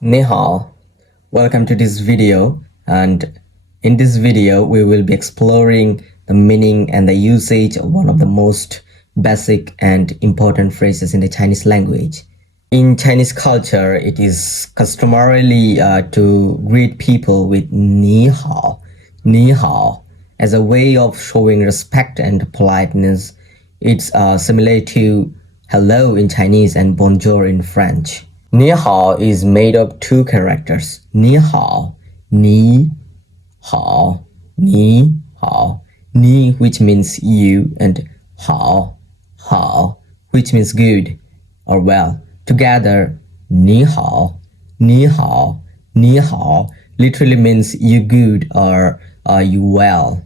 Ni hao. Welcome to this video, and in this video we will be exploring the meaning and the usage of one of the most basic and important phrases in the Chinese language. In Chinese culture, it is customarily to greet people with ni hao, as a way of showing respect and politeness. It's similar to hello in Chinese and bonjour in French. Ni hao is made of two characters. Ni hao, ni hao, ni hao. Ni, which means you, and hao, which means good or well. Together, ni hao, ni hao, ni hao literally means you good or you well.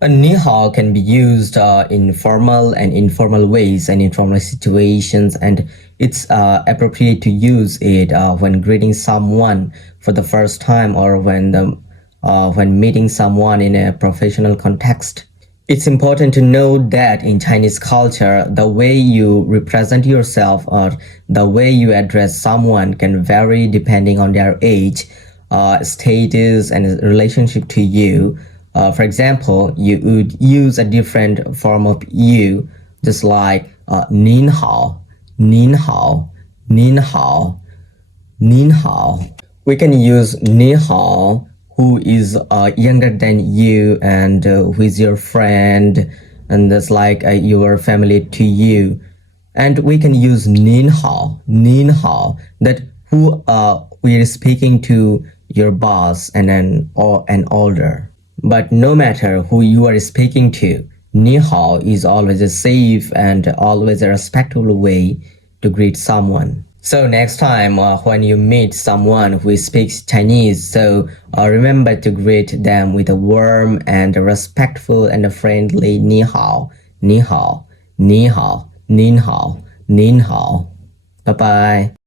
A ni hao can be used in formal and informal ways and informal situations, and it's appropriate to use it when greeting someone for the first time or when meeting someone in a professional context. It's important to note that in Chinese culture, the way you represent yourself or the way you address someone can vary depending on their age, status, and relationship to you. For example, you would use a different form of you, just like nin hao, nin hao, nin hao, nin hao. We can use ni hao, who is younger than you and who is your friend, and that's like your family to you. And we can use nin hao, that who we are speaking to your boss and an older. But no matter who you are speaking to, ni hao is always a safe and always a respectful way to greet someone. So next time when you meet someone who speaks Chinese, remember to greet them with a warm and respectful and a friendly ni hao, ni hao, ni hao, nin hao, nin hao. Bye bye.